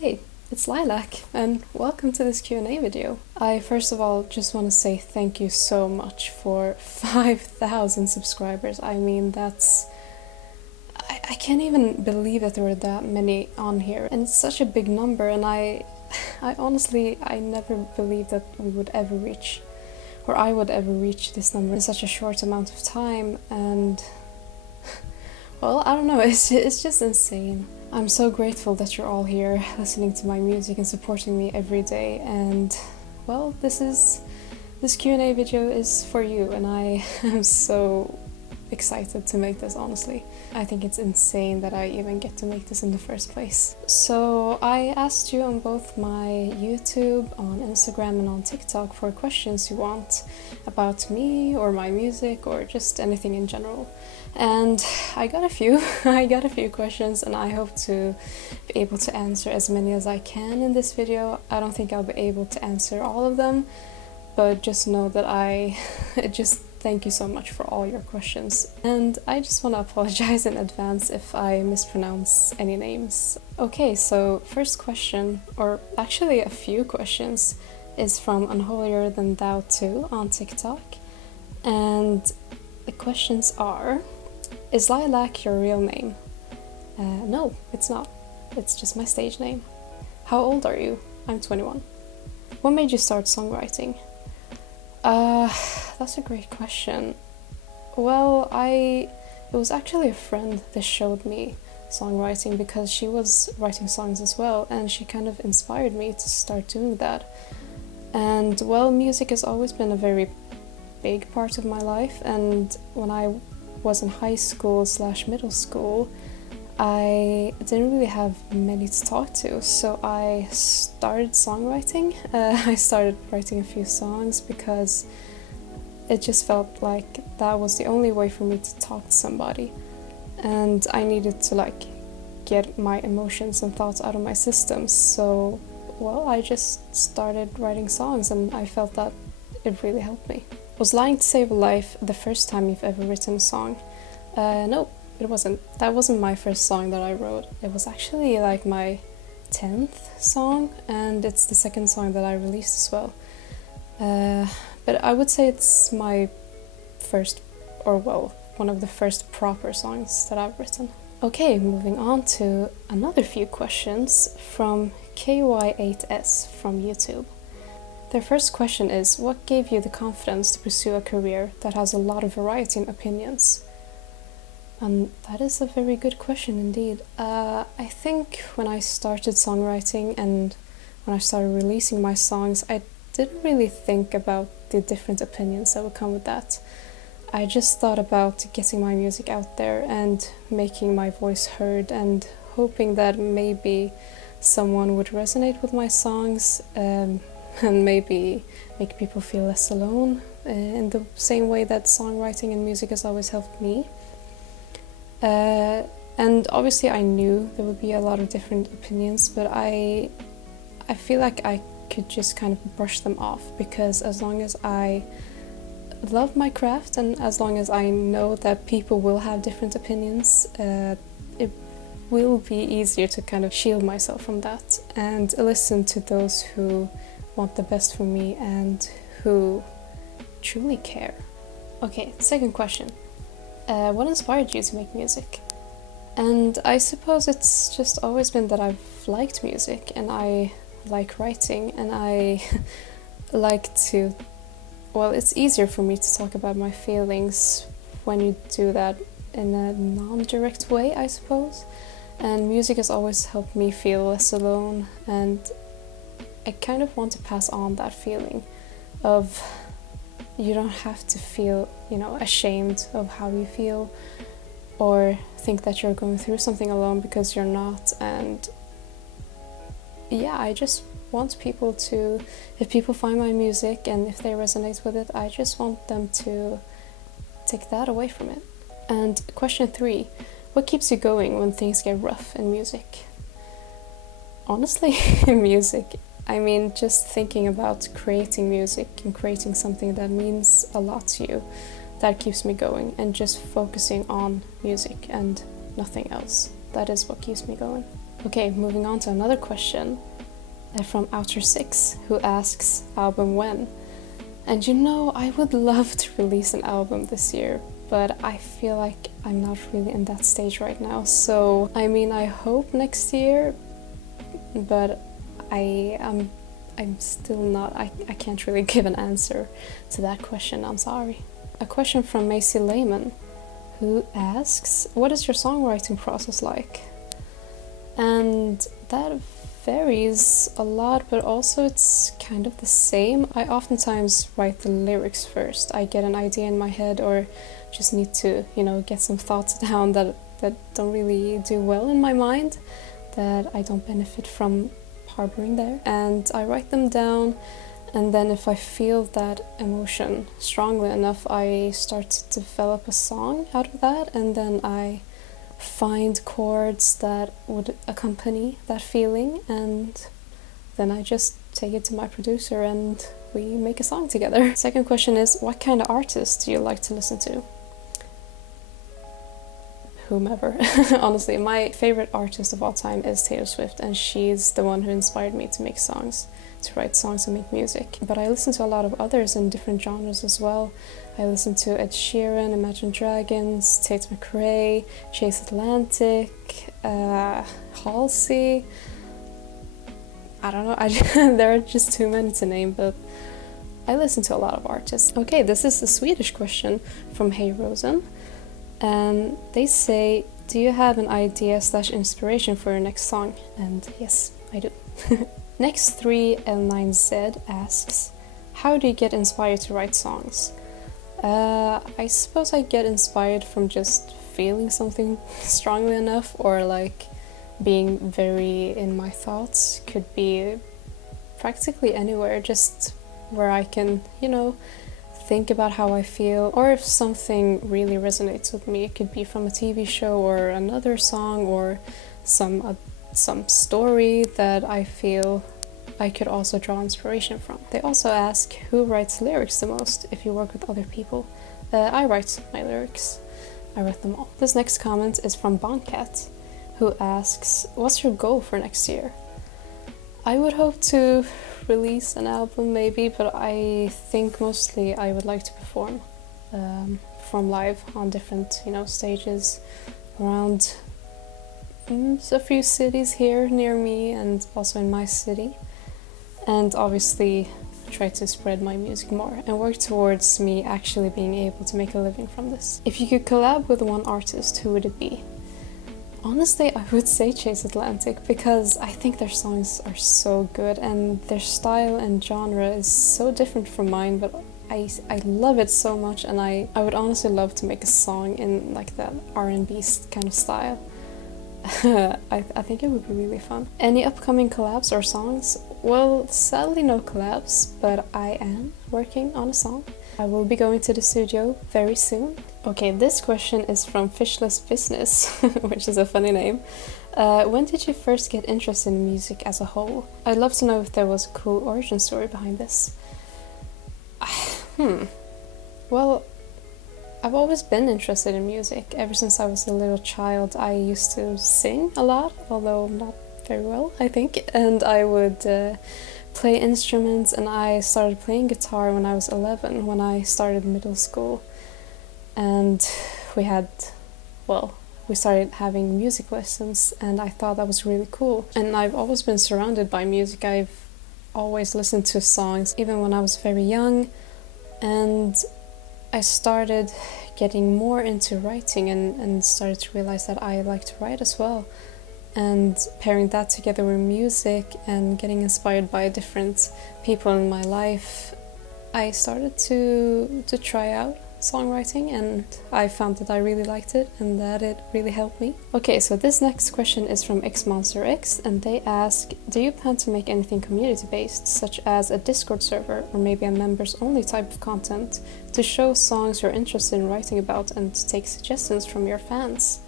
Hey, it's Lilac, and welcome to this Q&A video. I first of all just want to say thank you so much for 5,000 subscribers. I mean, I can't even believe that there were that many on here, and it's such a big number, and I honestly, I never believed that we would ever reach, or I would ever reach this number in such a short amount of time, and well, I don't know, it's just insane. I'm so grateful that you're all here listening to my music and supporting me every day, and well, this Q&A video is for you, and I am so excited to make this, honestly. I think it's insane that I even get to make this in the first place. So I asked you on both my YouTube, on Instagram and on TikTok for questions you want about me or my music or just anything in general. And I got a few. I got a few questions, and I hope to be able to answer as many as I can in this video. I don't think I'll be able to answer all of them, but just know that I just thank you so much for all your questions. And I just want to apologize in advance if I mispronounce any names. Okay, so first question, or actually a few questions, is from Unholier Than Thou 2 on TikTok. And the questions are: is Lilac your real name? No, it's not. It's just my stage name. How old are you? I'm 21. What made you start songwriting? That's a great question. Well, it was actually a friend that showed me songwriting because she was writing songs as well, and she kind of inspired me to start doing that. And well, music has always been a very big part of my life, and when I was in high school / middle school, I didn't really have many to talk to, so I started songwriting. I started writing a few songs because it just felt like that was the only way for me to talk to somebody, and I needed to get my emotions and thoughts out of my system. So well, I just started writing songs, and I felt that it really helped me. Was Lying to Save a Life the first time you've ever written a song? No, it wasn't. That wasn't my first song that I wrote. It was actually my 10th song, and it's the second song that I released as well. But I would say it's my first, or well, one of the first proper songs that I've written. Okay, moving on to another few questions from KY8S from YouTube. Their first question is: what gave you the confidence to pursue a career that has a lot of variety in opinions? And that is a very good question indeed. I think when I started songwriting and when I started releasing my songs, I didn't really think about the different opinions that would come with that. I just thought about getting my music out there and making my voice heard and hoping that maybe someone would resonate with my songs, and maybe make people feel less alone in the same way that songwriting and music has always helped me. And obviously I knew there would be a lot of different opinions, but I feel like I could just kind of brush them off, because as long as I love my craft and as long as I know that people will have different opinions, it will be easier to kind of shield myself from that and listen to those who want the best for me and who truly care. Okay, second question. What inspired you to make music? And I suppose it's just always been that I've liked music, and I like writing, and I like to... Well, it's easier for me to talk about my feelings when you do that in a non-direct way, I suppose. And music has always helped me feel less alone, and I kind of want to pass on that feeling of you don't have to feel, ashamed of how you feel or think that you're going through something alone, because you're not. And yeah, I just want people to, if people find my music and if they resonate with it, I just want them to take that away from it. And question 3, what keeps you going when things get rough in music? Honestly, music. I mean, just thinking about creating music and creating something that means a lot to you, that keeps me going, and just focusing on music and nothing else. That is what keeps me going. Okay, moving on to another question from Outer6, who asks, album when? And you know, I would love to release an album this year, but I feel like I'm not really in that stage right now. So, I mean, I hope next year, but I'm still not, I can't really give an answer to that question, I'm sorry. A question from Macy Lehman, who asks, what is your songwriting process like? And that varies a lot, but also it's kind of the same. I oftentimes write the lyrics first. I get an idea in my head or just need to, get some thoughts down that don't really do well in my mind, that I don't benefit from harboring there. And I write them down, and then if I feel that emotion strongly enough, I start to develop a song out of that, and then I find chords that would accompany that feeling, and then I just take it to my producer and we make a song together. Second question is, what kind of artists do you like to listen to? Whomever. Honestly, my favorite artist of all time is Taylor Swift, and she's the one who inspired me to make songs, to write songs and make music. But I listen to a lot of others in different genres as well. I listen to Ed Sheeran, Imagine Dragons, Tate McRae, Chase Atlantic, Halsey. I don't know, there are just too many to name, but I listen to a lot of artists. Okay, this is a Swedish question from Hey Rosen. And they say, do you have an idea / inspiration for your next song? And yes, I do. Next 3L9Z asks, how do you get inspired to write songs? I suppose I get inspired from just feeling something strongly enough, or like being very in my thoughts. Could be practically anywhere, just where I can, think about how I feel, or if something really resonates with me. It could be from a TV show or another song or some story that I feel I could also draw inspiration from. They also ask, who writes lyrics the most if you work with other people? I write my lyrics. I write them all. This next comment is from Boncat, who asks, what's your goal for next year? I would hope to release an album maybe, but I think mostly I would like to perform live on different stages around a few cities here near me and also in my city, and obviously try to spread my music more and work towards me actually being able to make a living from this. If you could collab with one artist, who would it be? Honestly, I would say Chase Atlantic, because I think their songs are so good and their style and genre is so different from mine, but I love it so much, and I would honestly love to make a song in like that R&B kind of style. I think it would be really fun. Any upcoming collabs or songs? Well, sadly no collabs, but I am working on a song. I will be going to the studio very soon. Okay, this question is from Fishless Business, which is a funny name. When did you first get interested in music as a whole? I'd love to know if there was a cool origin story behind this. Well, I've always been interested in music. Ever since I was a little child, I used to sing a lot, although not very well, I think. And I would play instruments, and I started playing guitar when I was 11, when I started middle school. And we started having music lessons, and I thought that was really cool. And I've always been surrounded by music. I've always listened to songs, even when I was very young. And I started getting more into writing and started to realize that I like to write as well. And pairing that together with music and getting inspired by different people in my life, I started to try out songwriting, and I found that I really liked it and that it really helped me. Okay, so this next question is from XMonsterX, and they ask, do you plan to make anything community-based, such as a Discord server or maybe a members-only type of content, to show songs you're interested in writing about and to take suggestions from your fans?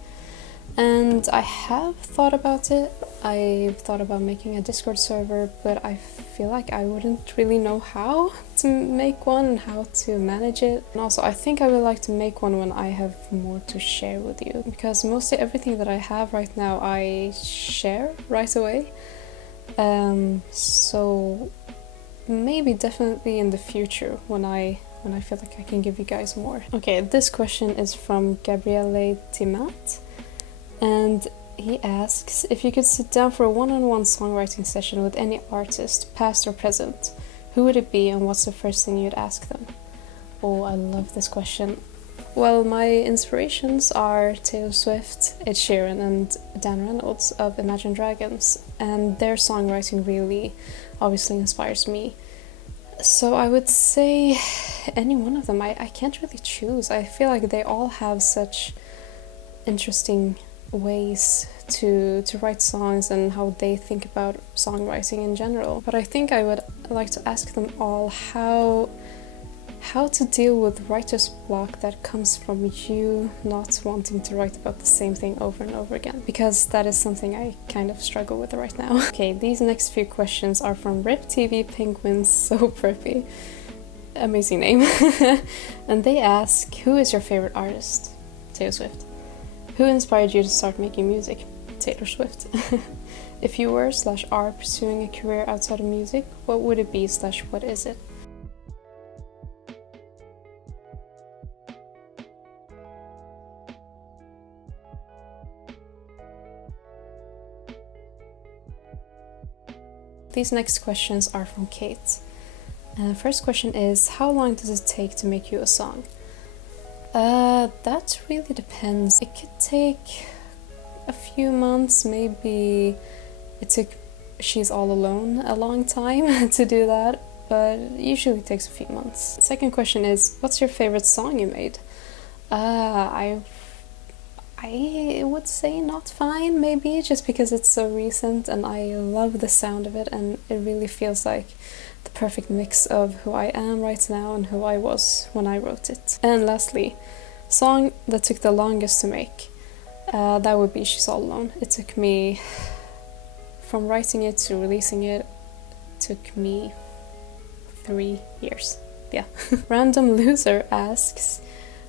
And I have thought about it. I've thought about making a Discord server, but I feel like I wouldn't really know how to make one and how to manage it. And also, I think I would like to make one when I have more to share with you, because mostly everything that I have right now I share right away. So maybe definitely in the future when I feel like I can give you guys more. Okay, this question is from Gabriele Timat. And he asks, if you could sit down for a one-on-one songwriting session with any artist, past or present, who would it be and what's the first thing you'd ask them? Oh, I love this question. Well, my inspirations are Taylor Swift, Ed Sheeran and Dan Reynolds of Imagine Dragons, and their songwriting really obviously inspires me. So I would say any one of them. I can't really choose. I feel like they all have such interesting ways to write songs and how they think about songwriting in general. But I think I would like to ask them all how to deal with writer's block that comes from you not wanting to write about the same thing over and over again, because that is something I kind of struggle with right now. Okay, these next few questions are from Rip TV Penguins So Preppy. Amazing name. And they ask, who is your favorite artist? Taylor Swift. Who inspired you to start making music? Taylor Swift. If you were/are pursuing a career outside of music, what would it be / what is it? These next questions are from Kate. First question is, how long does it take to make you a song? That really depends. It could take a few months, maybe it took She's All Alone a long time to do that, but usually it takes a few months. Second question is, what's your favorite song you made? I would say Not Fine, maybe, just because it's so recent and I love the sound of it and it really feels like the perfect mix of who I am right now and who I was when I wrote it. And lastly, song that took the longest to make. That would be She's All Alone. It took me, from writing it to releasing it, took me 3 years. Yeah. Random Loser asks,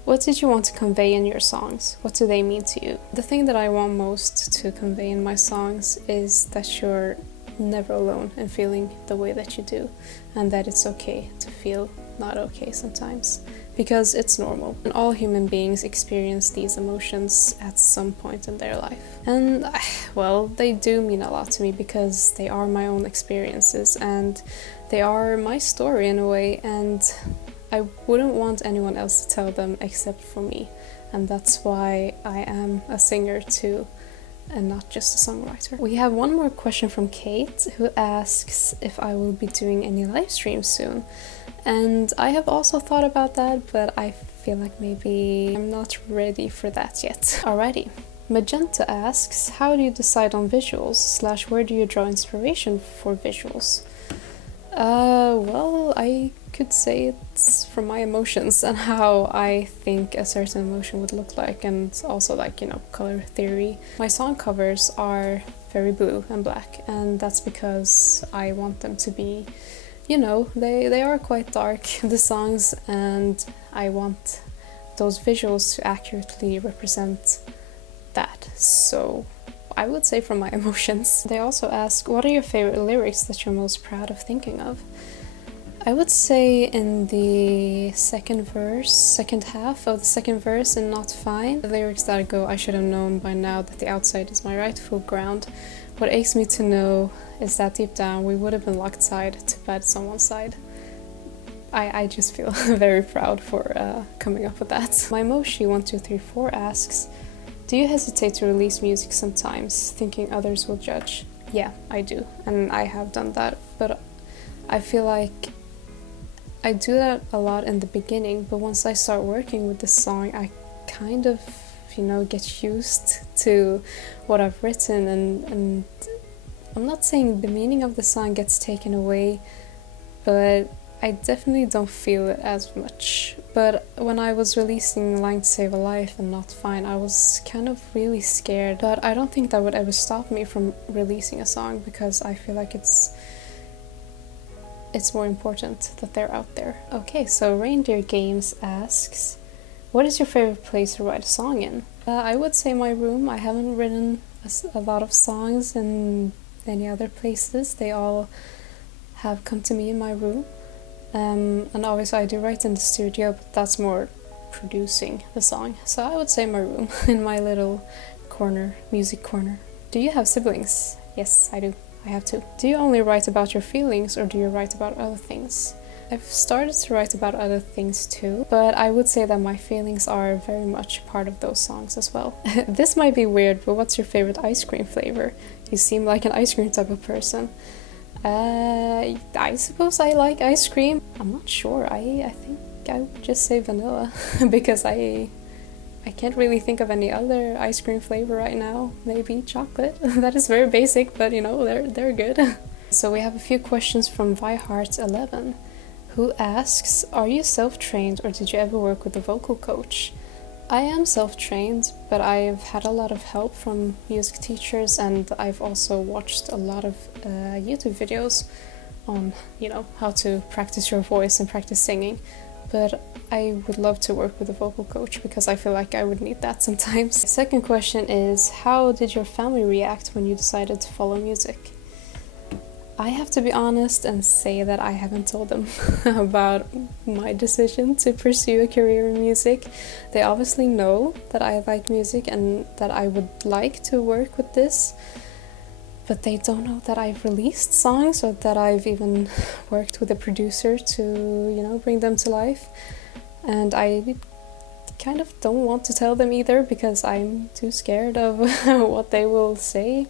what did you want to convey in your songs? What do they mean to you? The thing that I want most to convey in my songs is that you're never alone in feeling the way that you do, and that it's okay to feel not okay sometimes, because it's normal, and all human beings experience these emotions at some point in their life. And well, they do mean a lot to me because they are my own experiences and they are my story in a way, and I wouldn't want anyone else to tell them except for me, and that's why I am a singer too and not just a songwriter. We have one more question from Kate, who asks if I will be doing any live streams soon. And I have also thought about that, but I feel like maybe I'm not ready for that yet. Alrighty. Magenta asks, how do you decide on visuals / where do you draw inspiration for visuals? Well, I could say it's from my emotions and how I think a certain emotion would look like, and also like, color theory. My song covers are very blue and black, and that's because I want them to be, they are quite dark, the songs, and I want those visuals to accurately represent that. So I would say from my emotions. They also ask, what are your favorite lyrics that you're most proud of thinking of? I would say in the second half of the second verse in Not Fine, the lyrics that go, I should have known by now that the outside is my rightful ground. What aches me to know is that deep down we would have been locked side to bed someone's side. I just feel very proud for coming up with that. My Moshi1234 asks, do you hesitate to release music sometimes, thinking others will judge? Yeah, I do, and I have done that, but I feel like I do that a lot in the beginning, but once I start working with the song, I kind of, get used to what I've written, and I'm not saying the meaning of the song gets taken away, but I definitely don't feel it as much. But when I was releasing Line to Save a Life and Not Fine, I was kind of really scared. But I don't think that would ever stop me from releasing a song, because I feel like it's more important that they're out there. Okay, so Reindeer Games asks, what is your favorite place to write a song in? I would say my room. I haven't written a lot of songs in any other places. They all have come to me in my room. And obviously I do write in the studio, but that's more producing the song. So I would say my room, in my little corner, music corner. Do you have siblings? Yes, I do. I have two. Do you only write about your feelings, or do you write about other things? I've started to write about other things too, but I would say that my feelings are very much part of those songs as well. This might be weird, but what's your favorite ice cream flavor? You seem like an ice cream type of person. I suppose I like ice cream. I'm not sure. I think I would just say vanilla because I can't really think of any other ice cream flavor right now. Maybe chocolate. That is very basic, but you know, they're good. So we have a few questions from Viheart11, who asks, are you self-trained or did you ever work with a vocal coach? I am self-trained, but I've had a lot of help from music teachers, and I've also watched a lot of YouTube videos on, you know, how to practice your voice and practice singing. But I would love to work with a vocal coach because I feel like I would need that sometimes. The second question is, how did your family react when you decided to follow music? I have to be honest and say that I haven't told them about my decision to pursue a career in music. They obviously know that I like music and that I would like to work with this, but they don't know that I've released songs or that I've even worked with a producer to, you know, bring them to life. And I kind of don't want to tell them either because I'm too scared of what they will say.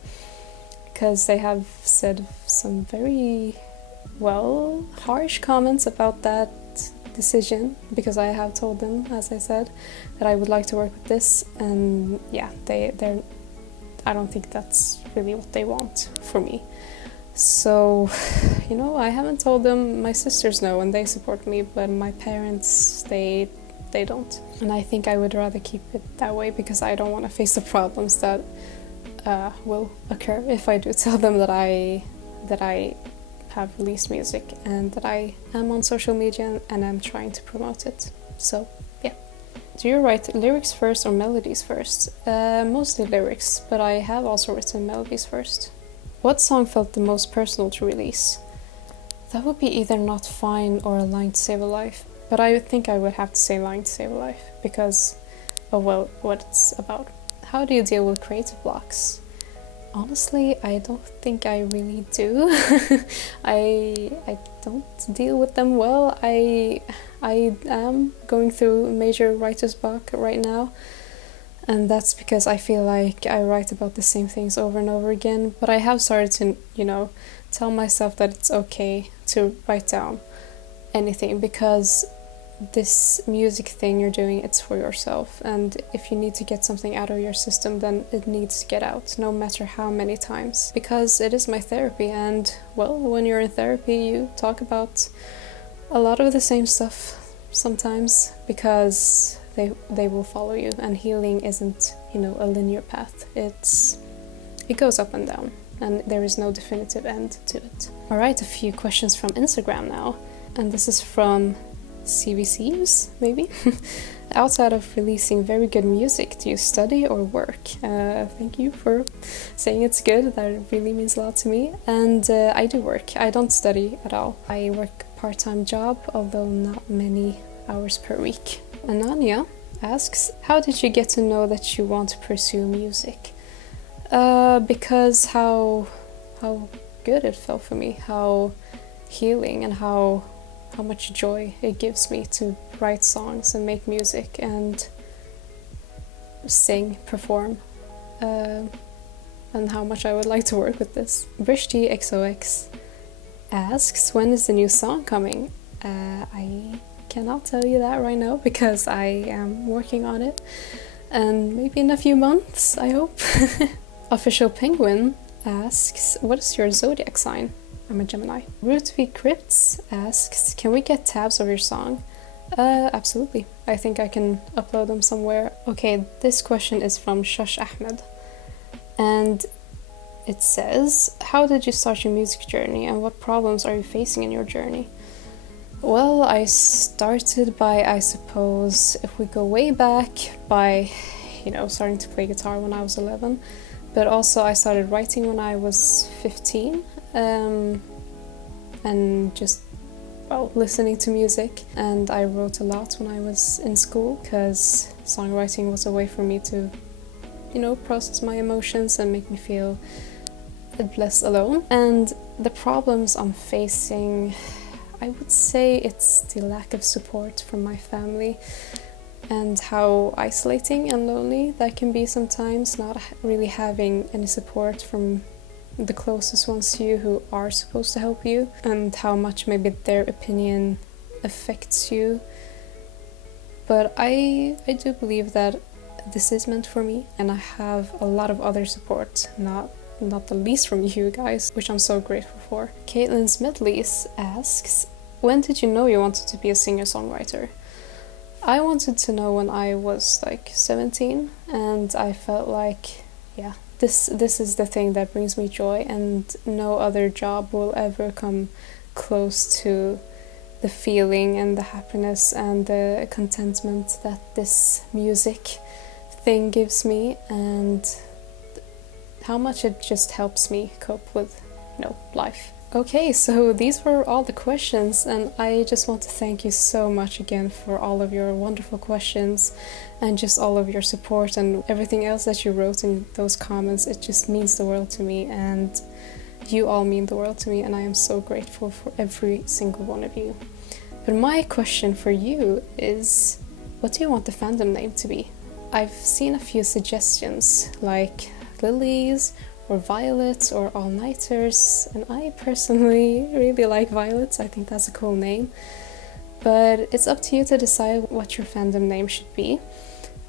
Because they have said some very, well, harsh comments about that decision, because I have told them, as I said, that I would like to work with this, and yeah, I don't think that's really what they want for me. So, you know, I haven't told them. My sisters know and they support me, but my parents, they don't. And I think I would rather keep it that way because I don't want to face the problems that will occur if I do tell them that I have released music and that I am on social media and I'm trying to promote it. So yeah. Do you write lyrics first or melodies first? Mostly lyrics, but I have also written melodies first. What song felt the most personal to release? That would be either Not Fine or A Line to Save a Life, but I think I would have to say Line to Save a Life because of, well, what it's about. How do you deal with creative blocks? Honestly, I don't think I really do. I don't deal with them well. I am going through major writer's block right now, and that's because I feel like I write about the same things over and over again. But I have started to, you know, tell myself that it's okay to write down anything, because this music thing you're doing, it's for yourself, and if you need to get something out of your system, then it needs to get out, no matter how many times, because it is my therapy. And well, when you're in therapy, you talk about a lot of the same stuff sometimes, because they will follow you, and healing isn't, you know, a linear path. It goes up and down, and there is no definitive end to it. All right, a few questions from Instagram now, and this is from CBCs, maybe. Outside of releasing very good music, do you study or work? Thank you for saying it's good. That really means a lot to me. And I do work. I don't study at all. I work a part-time job, although not many hours per week. Ananya asks, how did you get to know that you want to pursue music? Because how good it felt for me, how healing and how much joy it gives me to write songs and make music and sing, perform, and how much I would like to work with this. Brishti XOX asks, when is the new song coming? I cannot tell you that right now because I am working on it, and maybe in a few months, I hope. Official Penguin asks, what is your zodiac sign? I'm a Gemini. Rootv Crypts asks, can we get tabs of your song? Absolutely. I think I can upload them somewhere. Okay, this question is from Shush Ahmed. And it says, how did you start your music journey and what problems are you facing in your journey? Well, I started by, I suppose, if we go way back, by, starting to play guitar when I was 11. But also I started writing when I was 15. And just, listening to music. And I wrote a lot when I was in school because songwriting was a way for me to, process my emotions and make me feel less alone. And the problems I'm facing, I would say it's the lack of support from my family and how isolating and lonely that can be sometimes, not really having any support from the closest ones to you who are supposed to help you, and how much maybe their opinion affects you. But I do believe that this is meant for me, and I have a lot of other support, not the least from you guys, which I'm so grateful for. Caitlin Smedleys asks, when did you know you wanted to be a singer-songwriter? I wanted to know when I was like 17, and I felt like, this is the thing that brings me joy, and no other job will ever come close to the feeling and the happiness and the contentment that this music thing gives me, and how much it just helps me cope with, life. Okay, so these were all the questions, and I just want to thank you so much again for all of your wonderful questions and just all of your support and everything else that you wrote in those comments. It just means the world to me, and you all mean the world to me, and I am so grateful for every single one of you. But my question for you is, what do you want the fandom name to be? I've seen a few suggestions, like Lilies, or Violets, or All-Nighters, and I personally really like Violets. I think that's a cool name. But it's up to you to decide what your fandom name should be.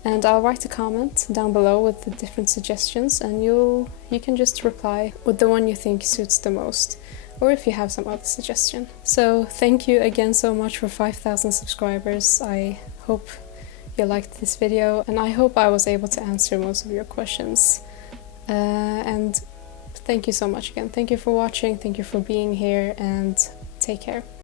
And I'll write a comment down below with the different suggestions, and you can just reply with the one you think suits the most, or if you have some other suggestion. So thank you again so much for 5,000 subscribers. I hope you liked this video, and I hope I was able to answer most of your questions. And thank you so much again. Thank you for watching, thank you for being here, and take care.